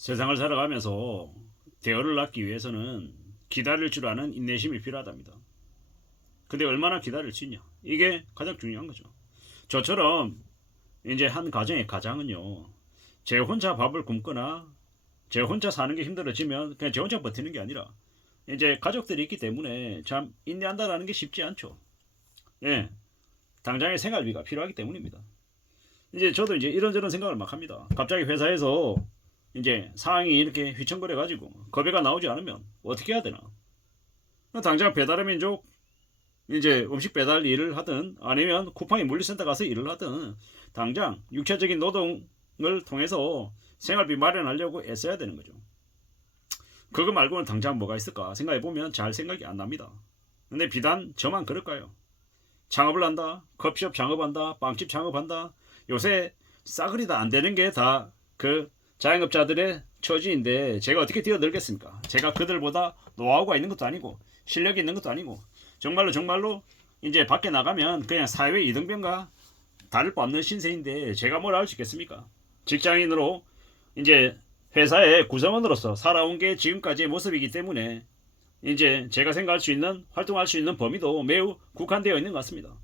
세상을 살아가면서 대어를 낳기 위해서는 기다릴 줄 아는 인내심이 필요하답니다. 근데 얼마나 기다릴 수 있냐? 이게 가장 중요한 거죠. 저처럼 이제 한 가정의 가장은요, 제 혼자 밥을 굶거나 제 혼자 사는 게 힘들어지면 그냥 제 혼자 버티는 게 아니라 이제 가족들이 있기 때문에 참 인내한다라는 게 쉽지 않죠. 예, 당장의 생활비가 필요하기 때문입니다. 이제 저도 이제 이런저런 생각을 막 합니다. 갑자기 회사에서 이제 상황이 이렇게 휘청거려 가지고 겁배가 나오지 않으면 어떻게 해야 되나? 당장 배달의 민족 이제 음식 배달 일을 하든 아니면 쿠팡이 물류센터 가서 일을 하든 당장 육체적인 노동을 통해서 생활비 마련하려고 애써야 되는 거죠. 그거 말고는 당장 뭐가 있을까 생각해 보면 잘 생각이 안 납니다. 근데 비단 저만 그럴까요? 창업을 한다, 커피숍 창업한다, 빵집 창업한다. 요새 싸그리 다 안 되는 게 다 그 자영업자들의 처지인데 제가 어떻게 뛰어들겠습니까? 제가 그들보다 노하우가 있는 것도 아니고 실력이 있는 것도 아니고 정말로 이제 밖에 나가면 그냥 사회 이등병과 다를 바 없는 신세인데 제가 뭘 할 수 있겠습니까? 직장인으로 이제 회사의 구성원으로서 살아온 게 지금까지의 모습이기 때문에 이제 제가 생각할 수 있는 활동할 수 있는 범위도 매우 국한되어 있는 것 같습니다.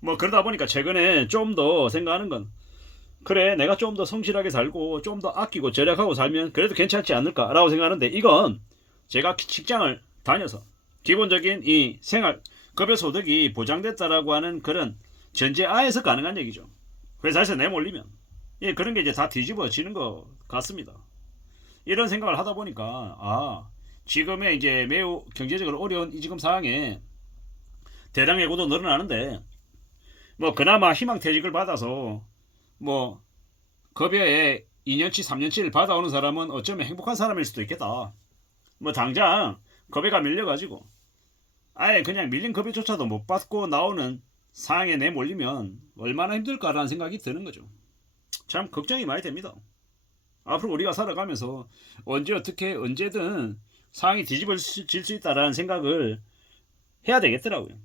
뭐 그러다 보니까 최근에 좀 더 생각하는 건 그래 내가 좀 더 성실하게 살고 좀 더 아끼고 절약하고 살면 그래도 괜찮지 않을까라고 생각하는데 이건 제가 직장을 다녀서 기본적인 이 생활 급여 소득이 보장됐다라고 하는 그런 전제하에서 가능한 얘기죠. 회사에서 내몰리면 예, 그런 게 이제 다 뒤집어지는 것 같습니다. 이런 생각을 하다 보니까 지금의 이제 매우 경제적으로 어려운 이 지금 상황에 대량 예고도 늘어나는데 뭐 그나마 희망퇴직을 받아서 뭐 급여에 2년치 3년치를 받아오는 사람은 어쩌면 행복한 사람일 수도 있겠다. 뭐 당장 급여가 밀려가지고 아예 그냥 밀린 급여조차도 못 받고 나오는 상황에 내몰리면 얼마나 힘들까라는 생각이 드는 거죠. 참 걱정이 많이 됩니다. 앞으로 우리가 살아가면서 언제 어떻게 언제든 상황이 뒤집어질 수 있다라는 생각을 해야 되겠더라고요.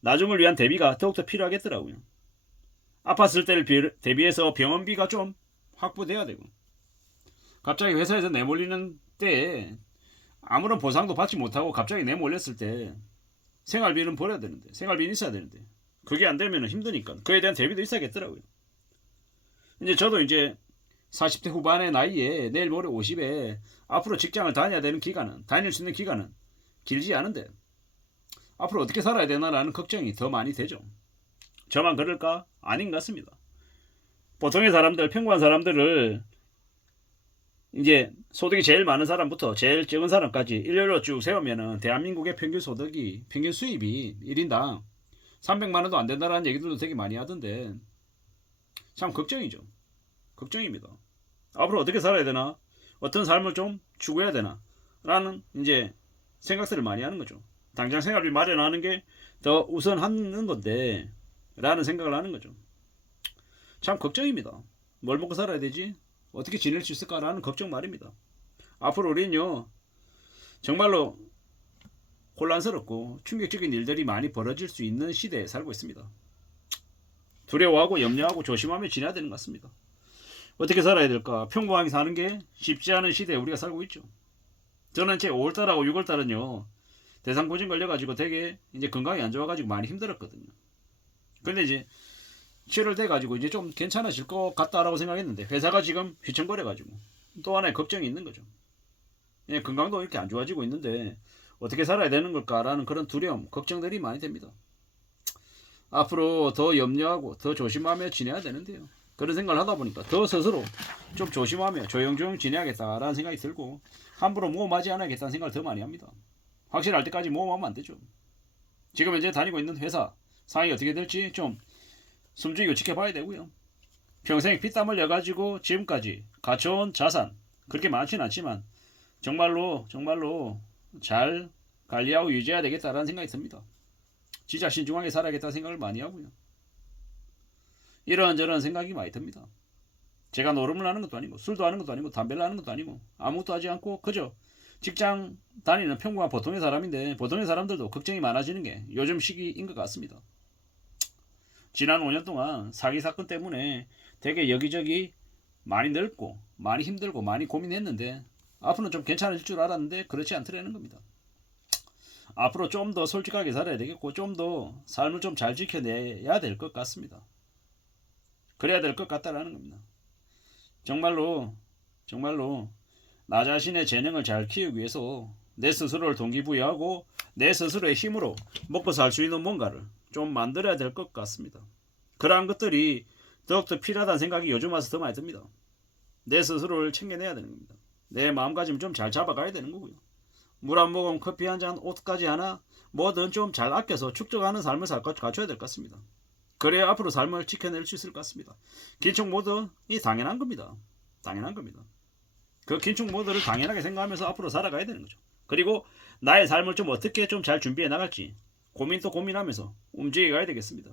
나중을 위한 대비가 더욱더 필요하겠더라고요. 아팠을 때를 대비해서 병원비가 좀 확보돼야 되고 갑자기 회사에서 내몰리는 때에 아무런 보상도 받지 못하고 갑자기 내몰렸을 때 생활비는 벌어야 되는데 생활비는 있어야 되는데 그게 안 되면 힘드니까 그에 대한 대비도 있어야겠더라고요. 이제 저도 이제 40대 후반의 나이에 내일 모레 50에 앞으로 직장을 다녀야 되는 기간은 다닐 수 있는 기간은 길지 않은데 앞으로 어떻게 살아야 되나라는 걱정이 더 많이 되죠. 저만 그럴까? 아닌 것 같습니다. 보통의 사람들, 평범한 사람들을 이제 소득이 제일 많은 사람부터 제일 적은 사람까지 일렬로 쭉 세우면은 대한민국의 평균 소득이 평균 수입이 1인당 300만 원도 안 된다라는 얘기들도 되게 많이 하던데 참 걱정이죠. 걱정입니다. 앞으로 어떻게 살아야 되나? 어떤 삶을 좀 추구해야 되나? 라는 이제 생각들을 많이 하는 거죠. 당장 생활비 마련하는 게 더 우선하는 건데 라는 생각을 하는 거죠. 참 걱정입니다. 뭘 먹고 살아야 되지? 어떻게 지낼 수 있을까라는 걱정 말입니다. 앞으로 우리는요 정말로 혼란스럽고 충격적인 일들이 많이 벌어질 수 있는 시대에 살고 있습니다. 두려워하고 염려하고 조심하며 지내야 되는 것 같습니다. 어떻게 살아야 될까? 평범하게 사는 게 쉽지 않은 시대에 우리가 살고 있죠. 저는 제 5월달하고 6월달은요 대상포진 걸려가지고 되게 이제 건강이 안 좋아가지고 많이 힘들었거든요. 근데 이제 7월 돼가지고 이제 좀 괜찮아질 것 같다라고 생각했는데 회사가 지금 휘청거려가지고 또 하나의 걱정이 있는 거죠. 예, 건강도 이렇게 안 좋아지고 있는데 어떻게 살아야 되는 걸까라는 그런 두려움, 걱정들이 많이 됩니다. 앞으로 더 염려하고 더 조심하며 지내야 되는데요. 그런 생각을 하다 보니까 더 스스로 좀 조심하며 조용조용 지내야겠다라는 생각이 들고 함부로 모험하지 않아야겠다는 생각을 더 많이 합니다. 확실할 때까지 모험하면 안 되죠. 지금 현재 다니고 있는 회사 상황이 어떻게 될지 좀 숨죽이고 지켜봐야 되고요. 평생 피땀 흘려가지고 지금까지 갖춰온 자산 그렇게 많지는 않지만 정말로 잘 관리하고 유지해야 되겠다라는 생각이 듭니다. 진짜 신중하게 살아야겠다는 생각을 많이 하고요. 이런저런 생각이 많이 듭니다. 제가 노름을 하는 것도 아니고 술도 하는 것도 아니고 담배를 하는 것도 아니고 아무것도 하지 않고 그저 직장 다니는 평범한 보통의 사람인데 보통의 사람들도 걱정이 많아지는 게 요즘 시기인 것 같습니다. 지난 5년 동안 사기 사건 때문에 되게 여기저기 많이 늙고 많이 힘들고 많이 고민했는데 앞으로는 좀 괜찮아질 줄 알았는데 그렇지 않더라는 겁니다. 앞으로 좀 더 솔직하게 살아야 되겠고 좀 더 삶을 좀 잘 지켜내야 될 것 같습니다. 그래야 될 것 같다라는 겁니다. 정말로 나 자신의 재능을 잘 키우기 위해서 내 스스로를 동기부여하고 내 스스로의 힘으로 먹고 살 수 있는 뭔가를 좀 만들어야 될 것 같습니다. 그러한 것들이 더욱더 필요하다는 생각이 요즘 와서 더 많이 듭니다. 내 스스로를 챙겨내야 되는 겁니다. 내 마음가짐 좀 잘 잡아가야 되는 거고요. 물 한 모금, 커피 한 잔, 옷까지 하나 뭐든 좀 잘 아껴서 축적하는 삶을 갖춰야 될 것 같습니다. 그래야 앞으로 삶을 지켜낼 수 있을 것 같습니다. 긴축 모드이 당연한 겁니다. 당연한 겁니다. 그 긴축 모드를 당연하게 생각하면서 앞으로 살아가야 되는 거죠. 그리고 나의 삶을 좀 어떻게 좀 잘 준비해 나갈지 고민도 고민하면서 움직여 가야 되겠습니다.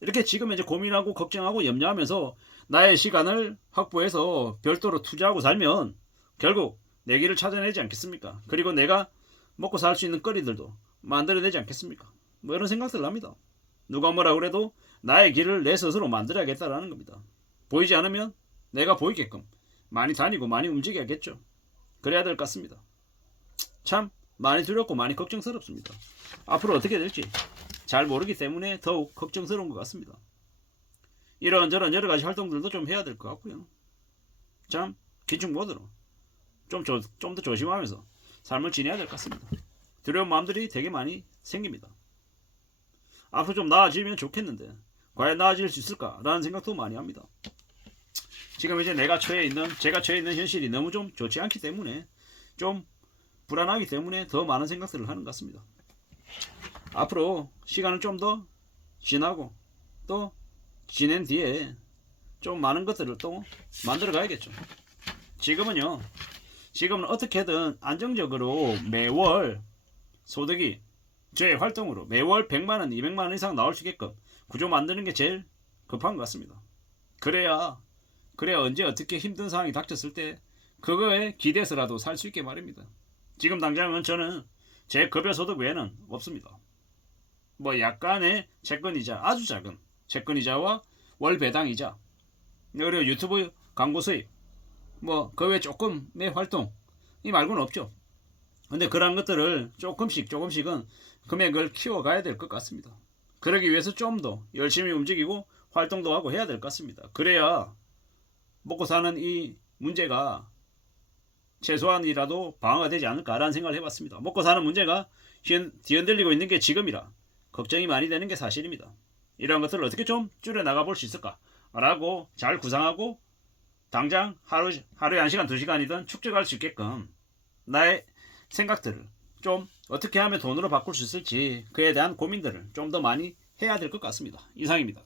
이렇게 지금 이제 고민하고 걱정하고 염려하면서 나의 시간을 확보해서 별도로 투자하고 살면 결국 내 길을 찾아내지 않겠습니까? 그리고 내가 먹고 살 수 있는 거리들도 만들어내지 않겠습니까? 뭐 이런 생각들 납니다. 누가 뭐라 그래도 나의 길을 내 스스로 만들어야겠다라는 겁니다. 보이지 않으면 내가 보이게끔 많이 다니고 많이 움직여야겠죠. 그래야 될 것 같습니다. 참 많이 두렵고 많이 걱정스럽습니다. 앞으로 어떻게 될지 잘 모르기 때문에 더욱 걱정스러운 것 같습니다. 이런저런 여러가지 활동들도 좀 해야 될 것 같고요. 참 긴축 모드로 좀 더 조심하면서 삶을 지내야 될 것 같습니다. 두려운 마음들이 되게 많이 생깁니다. 앞으로 좀 나아지면 좋겠는데 과연 나아질 수 있을까라는 생각도 많이 합니다. 지금 이제 제가 처해 있는 현실이 너무 좀 좋지 않기 때문에 좀 불안하기 때문에 더 많은 생각들을 하는 것 같습니다. 앞으로 시간을 좀 더 지나고 또 지낸 뒤에 좀 많은 것들을 또 만들어 가야겠죠. 지금은 어떻게든 안정적으로 매월 소득이 제 활동으로 매월 100만원, 200만원 이상 나올 수 있게끔 구조 만드는 게 제일 급한 것 같습니다. 그래야 언제 어떻게 힘든 상황이 닥쳤을 때 그거에 기대서라도 살 수 있게 말입니다. 지금 당장은 저는 제 급여 소득 외에는 없습니다. 뭐 약간의 채권이자, 아주 작은 채권이자와 월 배당이자, 그리고 유튜브 광고 수입, 뭐 그 외 조금의 활동 이 말고는 없죠. 근데 그런 것들을 조금씩은 금액을 키워가야 될 것 같습니다. 그러기 위해서 좀 더 열심히 움직이고 활동도 하고 해야 될 것 같습니다. 그래야 먹고 사는 이 문제가 최소한이라도 방어가 되지 않을까라는 생각을 해봤습니다. 먹고 사는 문제가 뒤흔들리고 있는 게 지금이라 걱정이 많이 되는 게 사실입니다. 이런 것들을 어떻게 좀 줄여 나가볼 수 있을까라고 잘 구상하고 당장 하루에 1시간 2시간이든 축적할 수 있게끔 나의 생각들을 좀 어떻게 하면 돈으로 바꿀 수 있을지 그에 대한 고민들을 좀 더 많이 해야 될 것 같습니다. 이상입니다.